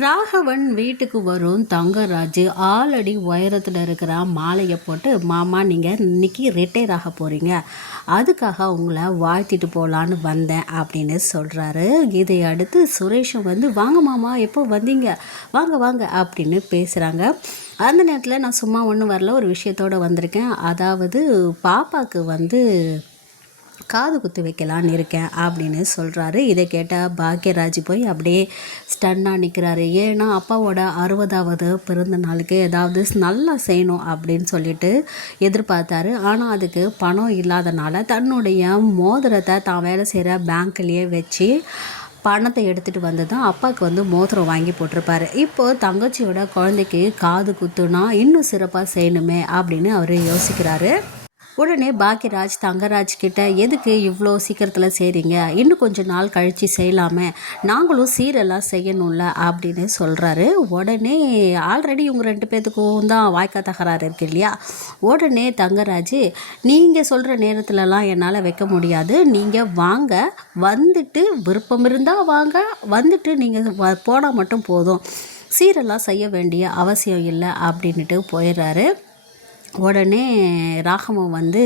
ராகவன் வீட்டுக்கு வரும். தங்கராஜ் ஆல்ரெடி உயரத்தில் இருக்கிற மாலையை போட்டு மாமா நீங்கள் இன்னைக்கு ரிட்டையர் ஆக போகிறீங்க அதுக்காக உங்களை வாழ்த்திட்டு போகலான்னு வந்தேன் அப்படின்னு சொல்கிறாரு இதை அடுத்து சுரேஷும் வந்து வாங்க மாமா எப்போ வந்தீங்க? வாங்க வாங்க அப்படின்னு பேசுகிறாங்க அந்த நேரத்தில் நான் சும்மா ஒன்றும் வரல ஒரு விஷயத்தோடு வந்திருக்கேன். அதாவது பாப்பாவுக்கு வந்து காது குத்து வைக்கலான்னு இருக்கேன் அப்படின்னு சொல்கிறாரு இதை கேட்டால் பாக்யராஜ் போய் அப்படியே ஸ்டன்னாக நிற்கிறாரு ஏன்னா அப்பாவோட அறுபதாவது பிறந்த நாளுக்கு ஏதாவது நல்லா செய்யணும் அப்படின்னு சொல்லிட்டு எதிர்பார்த்தாரு. ஆனால் அதுக்கு பணம் இல்லாதனால தன்னுடைய மோதிரத்தை தான் வேலை செய்கிற பேங்க்லேயே வச்சு பணத்தை எடுத்துகிட்டு வந்து தான் அப்பாவுக்கு வந்து மோதிரம் வாங்கி போட்டிருப்பாரு. இப்போது தங்கச்சியோட குழந்தைக்கு காது குத்துனா இன்னும் சிறப்பாக செய்யணுமே அப்படின்னு அவர் யோசிக்கிறாரு. உடனே பாக்கியராஜ் தங்கராஜ் கிட்ட எதுக்கு இவ்வளோ சீக்கிரத்தில் செய்கிறீங்க இன்னும் கொஞ்சம் நாள் கழித்து செய்யலாமே. நாங்களும் சீரெல்லாம் செய்யணும்ல அப்படின்னு சொல்கிறாரு உடனே ஆல்ரெடி இவங்க ரெண்டு பேத்துக்கும் தான் வாய்க்கா தகராறு இருக்கு இல்லையா? உடனே தங்கராஜ் நீங்கள் சொல்கிற நேரத்துலலாம் என்னால் வைக்க முடியாது. நீங்கள் வாங்க. வந்துட்டு விருப்பம் இருந்தால் வாங்க. வந்துட்டு நீங்கள் போனால் மட்டும் போதும். சீரெல்லாம் செய்ய வேண்டிய அவசியம் இல்லை அப்படின்ட்டு போயிடுறாரு. உடனே ராகவன் வந்து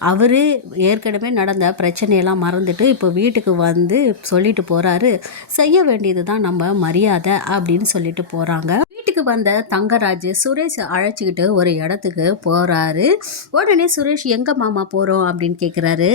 அவர் ஏற்கனவே நடந்த பிரச்சனையெல்லாம் மறந்துட்டு இப்போ வீட்டுக்கு வந்து சொல்லிட்டு போகிறாரு செய்ய வேண்டியது தான் நம்ம மரியாதை அப்படின்னு சொல்லிட்டு போகிறாங்க வீட்டுக்கு வந்த தங்கராஜ் சுரேஷ் அழைச்சிக்கிட்டு ஒரு இடத்துக்கு போகிறாரு உடனே சுரேஷ் எங்கே மாமா போகிறோம் அப்படின்னு கேட்குறாரு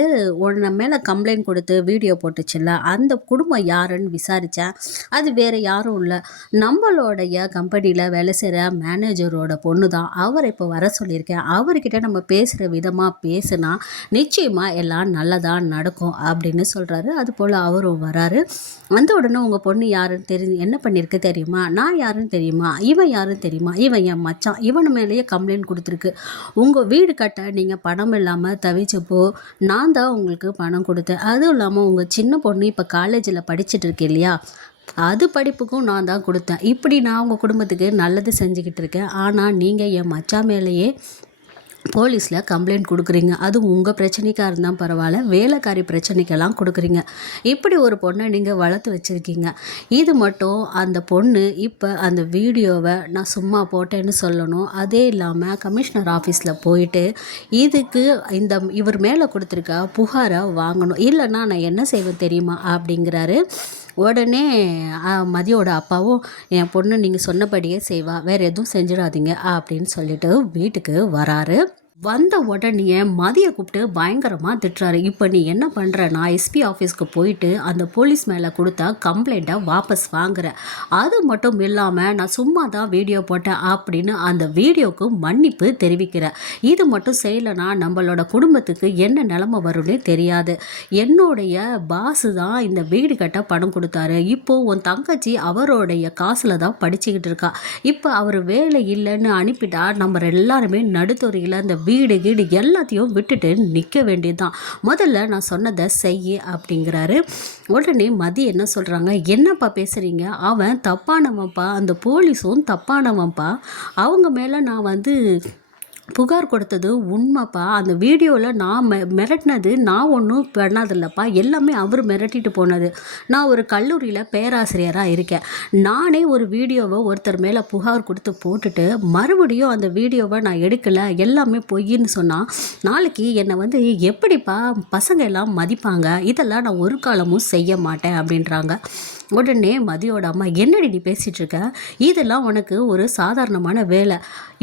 உடனே மேலே கம்ப்ளைண்ட் கொடுத்து வீடியோ போட்டுச்சுல்ல அந்த குடும்பம் யாருன்னு விசாரித்தேன் அது வேறு யாரும் இல்லை. நம்மளுடைய கம்பெனியில் வேலை செய்கிற மேனேஜரோட பொண்ணு தான் அவர் இப்போ வர சொல்லியிருக்கேன். அவர்கிட்ட நம்ம பேசுகிற விதமாக பேசுனா நிச்சயமாக எல்லாம் நல்லதாக நடக்கும் அப்படின்னு சொல்கிறாரு அது போல் அவரும் வராரு. வந்த உடனே உங்கள் பொண்ணு யாருன்னு தெரிஞ்சு என்ன பண்ணியிருக்கு தெரியுமா? நான் யாருன்னு தெரியுமா? இவன் யாரும் தெரியுமா? இவன் என் மச்சான். இவன் மேலேயே கம்ப்ளைண்ட் கொடுத்துருக்கு. உங்கள் வீடு கட்ட நீங்கள் பணம் இல்லாமல் தவிச்சப்போ நான் தான் உங்களுக்கு பணம் கொடுத்தேன். அதுவும் இல்லாமல் உங்கள் சின்ன பொண்ணு இப்போ காலேஜில் படிச்சுட்டு இருக்கு இல்லையா? அது படிப்புக்கும் நான் தான் கொடுத்தேன். இப்படி நான் உங்கள் குடும்பத்துக்கு நல்லது செஞ்சுக்கிட்டு இருக்கேன். ஆனால் நீங்கள் என் மச்சா மேலேயே போலீஸில் கம்ப்ளைண்ட் கொடுக்குறீங்க. அதுவும் உங்கள் பிரச்சனைக்காக இருந்தால் பரவாயில்ல. வேலைக்காரி பிரச்சனைக்கெல்லாம் கொடுக்குறீங்க. இப்படி ஒரு பொண்ணை நீங்கள் வளர்த்து வச்சுருக்கீங்க. இது மட்டும் அந்த பொண்ணு இப்போ அந்த வீடியோவை நான் சும்மா போட்டேன்னு சொல்லணும். அதே இல்லாமல் கமிஷனர் ஆஃபீஸில் போயிட்டு இதுக்கு இந்த இவர் மேலே கொடுத்துருக்க புகாரை வாங்கணும். இல்லைன்னா நான் என்ன செய்வேன் தெரியுமா? அப்படிங்கிறாரு. உடனே மதியோட அப்பாவும் என் பொண்ணு நீங்கள் சொன்னபடியே செய்வா வேறு எதுவும் செஞ்சிடாதீங்க அப்படின்னு சொல்லிட்டு வீட்டுக்கு வராரு. வந்த உடனே மதியை கூப்பிட்டு பயங்கரமாக திட்டுறாரு. இப்போ நீ என்ன பண்ணுற நான் எஸ்பி ஆஃபீஸ்க்கு போயிட்டு அந்த போலீஸ் மேலே கொடுத்த கம்ப்ளைண்ட்டை வாபஸ் வாங்குறேன். அது மட்டும் இல்லாமல் நான் சும்மா தான் வீடியோ போட்டேன் அப்படின்னு அந்த வீடியோவுக்கு மன்னிப்பு தெரிவிக்கிறேன். இது மட்டும் செய்யலைன்னா நம்மளோட குடும்பத்துக்கு என்ன நிலமை வரும்னே தெரியாது. என்னுடைய பாசு தான் இந்த வீடு கட்ட பணம் கொடுத்தாரு. இப்போது உன் தங்கச்சி அவருடைய காசில் தான் படிச்சுக்கிட்டு இருக்கா. இப்போ அவர் வேலை இல்லைன்னு அனுப்பிட்டா நம்ம எல்லாருமே நடுத்துறையில் இந்த வீடு கீடு எல்லாத்தையும் விட்டுட்டு நிற்க வேண்டியது தான் முதல்ல நான் சொன்னதை செய்ய அப்படிங்கிறாரு. உடனே மதி என்ன சொல்கிறாங்க என்னப்பா பேசுகிறீங்க அவன் தப்பானவன்ப்பா. அந்த போலீஸும் தப்பானவன்ப்பா. அவங்க மேலே நான் வந்து புகார் கொடுத்தது உண்மைப்பா. அந்த வீடியோவில் நான் மெ மிரட்டினது நான் ஒன்றும் பண்ணாதில்லப்பா. எல்லாமே அவர் மிரட்டிட்டு போனது. நான் ஒரு கல்லூரியில் பேராசிரியராக இருக்கேன். நானே ஒரு வீடியோவை ஒருத்தர் மேலே புகார் கொடுத்து போட்டுட்டு மறுபடியும் அந்த வீடியோவை நான் எடுக்கலை. எல்லாமே பொய்ன்னு சொன்னால் நாளைக்கு என்னை வந்து எப்படிப்பா பசங்க எல்லாம் மதிப்பாங்க? இதெல்லாம் நான் ஒரு காலமும் செய்ய மாட்டேன் அப்படின்றாங்க. உடனே மதியோட அம்மா என்னடி நீ பேசிகிட்டு இருக்க? இதெல்லாம் உனக்கு ஒரு சாதாரணமான வேலை.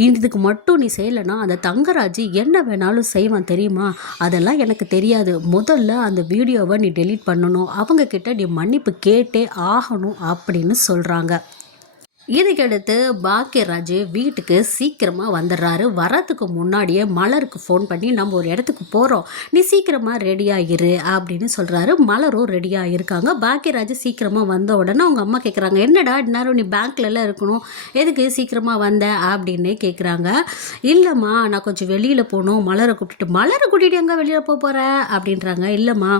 இதுக்கு மட்டும் நீ செய்யலைன்னா அந்த தங்கராஜ் என்ன வேணாலும் செய்வான் தெரியுமா? அதெல்லாம் எனக்கு தெரியாது. முதல்ல அந்த வீடியோவை நீ டெலீட் பண்ணணும். அவங்கக்கிட்ட நீ மன்னிப்பு கேட்டே ஆகணும் அப்படின்னு சொல்கிறாங்க இதுக்கடுத்து பாக்கியராஜ் வீட்டுக்கு சீக்கிரமாக வந்துடுறாரு. வரத்துக்கு முன்னாடியே மலருக்கு ஃபோன் பண்ணி நம்ம ஒரு இடத்துக்கு போகிறோம் நீ சீக்கிரமாக ரெடியாக இரு அப்படின்னு சொல்கிறாரு மலரும் ரெடியாக இருக்காங்க. பாக்கியராஜ் சீக்கிரமாக வந்த உடனே அவங்க அம்மா கேட்குறாங்க என்னடா இந்நேரம் நீ பேங்க்லலாம் இருக்கணும்? எதுக்கு சீக்கிரமாக வந்த? அப்படின்னு கேட்குறாங்க இல்லைம்மா நான் கொஞ்சம் வெளியில் போகணும். மலரை கூப்பிட்டுட்டு மலரை கூட்டிகிட்டு எங்கே வெளியில் போக போகிற அப்படின்றாங்க. இல்லைம்மா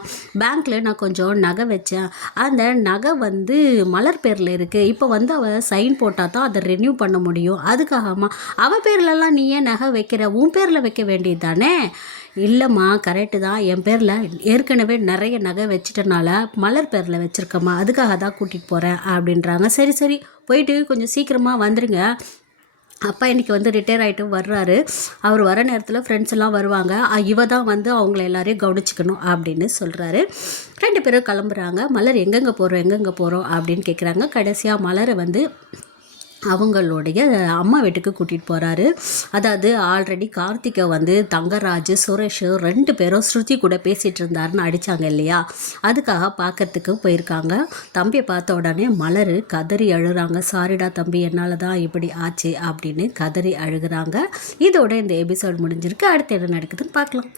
பேங்க்கில் நான் கொஞ்சம் நகை வச்சேன். அந்த நகை வந்து மலர் பேரில் இருக்குது இப்போ வந்து அவள் சைன் சைன் போட்டால் தான் அதை ரெனியூ பண்ண முடியும். அதுக்காகமா அவள் பேர்லலாம் நீ ஏன் நகை வைக்கிற? உன் பேரில் வைக்க வேண்டியது தானே இல்லைம்மா கரெக்டு தான். என் பேரில் ஏற்கனவே நிறைய நகை வச்சுட்டனால மலர் பேரில் வச்சுருக்கம்மா. அதுக்காக தான் கூட்டிகிட்டு போகிறேன் அப்படின்றாங்க. சரி சரி போயிட்டு கொஞ்சம் சீக்கிரமாக வந்துடுங்க அப்பா இன்னைக்கு வந்து ரிட்டையர் ஆகிட்டு வர்றாரு. அவர் வர நேரத்தில் ஃப்ரெண்ட்ஸ் எல்லாம் வருவாங்க. இவ தான் வந்து அவங்கள எல்லாரையும் கவனிச்சிக்கணும் அப்படின்னு சொல்கிறாரு ரெண்டு பேரும் கிளம்புறாங்க. மலர் எங்கெங்கே போகிறோம் எங்கெங்கே போகிறோம் அப்படின்னு கேட்குறாங்க கடைசியாக மலரை வந்து அவங்களுடைய அம்மா வீட்டுக்கு கூட்டிகிட்டு போகிறாரு அதாவது ஆல்ரெடி கார்த்திகை வந்து தங்கராஜ் சுரேஷ் ரெண்டு பேரும் ஸ்ருதி கூட பேசிகிட்டு இருந்தாருன்னு அடித்தாங்க இல்லையா? அதுக்காக பார்க்கறதுக்கு போயிருக்காங்க. தம்பியை பார்த்த உடனே மலர் கதறி அழுகிறாங்க சாரிடா தம்பி என்னால் தான் இப்படி ஆச்சு அப்படின்னு கதறி அழுகிறாங்க. இதோட இந்த எபிசோட் முடிஞ்சிருக்கு. அடுத்து என்ன நடக்குதுன்னு பார்க்கலாம்.